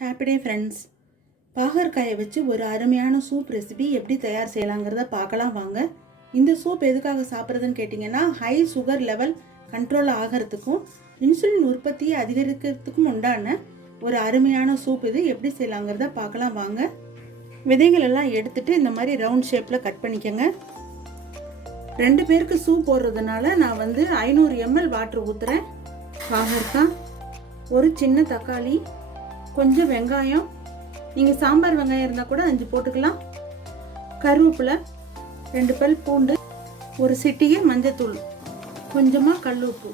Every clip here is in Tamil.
Happy day friends. பாகற்காயை வச்சு ஒரு அருமையான சூப் ரெசிபி எப்படி தயார் செய்யலாங்கிறத பார்க்கலாம் வாங்க. இந்த சூப் எதுக்காக சாப்பிட்றதுன்னு கேட்டிங்கன்னா, ஹை சுகர் லெவல் கண்ட்ரோல் ஆகிறதுக்கும் இன்சுலின் உற்பத்தியை அதிகரிக்கிறதுக்கும் உண்டான ஒரு அருமையான சூப். இது எப்படி செய்யலாங்கிறத பார்க்கலாம் வாங்க. விதைகள் எல்லாம் எடுத்துட்டு இந்த மாதிரி ரவுண்ட் ஷேப்பில் கட் பண்ணிக்கோங்க. 2 பேருக்கு சூப் போடுறதுனால நான் 500 ml வாட்டர் ஊற்றுறேன். பாகற்காய், ஒரு சின்ன தக்காளி, கொஞ்சம் வெங்காயம், நீங்கள் சாம்பார் வெங்காயம் இருந்தால் கூட 5 போட்டுக்கலாம், கருவேப்பிலை, 2 பல் பூண்டு, ஒரு சிட்டிகை மஞ்சத்தூள், கொஞ்சமாக கல் உப்பு.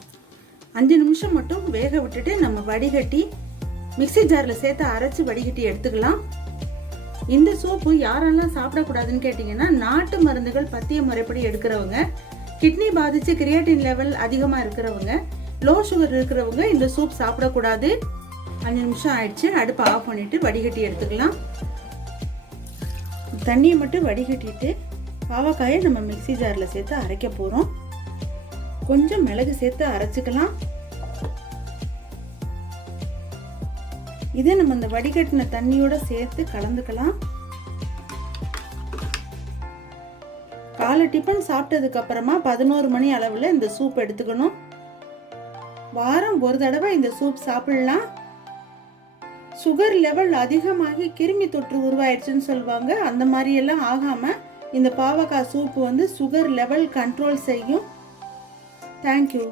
5 நிமிஷம் மட்டும் வேக விட்டுட்டு நம்ம வடிகட்டி மிக்சி ஜாரில் சேர்த்து அரைச்சி வடிகட்டி எடுத்துக்கலாம். இந்த சூப்பு யாரெல்லாம் சாப்பிடக்கூடாதுன்னு கேட்டிங்கன்னா, நாட்டு மருந்துகள் பத்திய முறைப்படி எடுக்கிறவங்க, கிட்னி பாதித்து கிரியேட்டின் லெவல் அதிகமாக இருக்கிறவங்க, லோ சுகர் இருக்கிறவங்க இந்த சூப் சாப்பிடக்கூடாது. 5 நிமிஷம் ஆயிடுச்சு. அடுப்பை ஆஃப் பண்ணிவிட்டு வடிகட்டி எடுத்துக்கலாம். தண்ணியை மட்டும் வடிகட்டிட்டு பாவக்காயை நம்ம மிக்சி ஜாரில் சேர்த்து அரைக்க போகிறோம். கொஞ்சம் மிளகு சேர்த்து அரைச்சிக்கலாம். இதை நம்ம இந்த வடிகட்டின தண்ணியோட சேர்த்து கலந்துக்கலாம். காலை டிஃபன் சாப்பிட்டதுக்கு அப்புறமா 11 மணி அளவில் இந்த சூப் எடுத்துக்கணும். வாரம் ஒரு தடவை இந்த சூப் சாப்பிடலாம். சுகர் லெவல் அதிகமாகி கிருமி தொற்று உருவாயிடுச்சுன்னு சொல்லுவாங்க. அந்த மாதிரி எல்லாம் ஆகாமல் இந்த பாவக்காய் சூப்பு சுகர் லெவல் கண்ட்ரோல் செய்யும். தேங்க்யூ.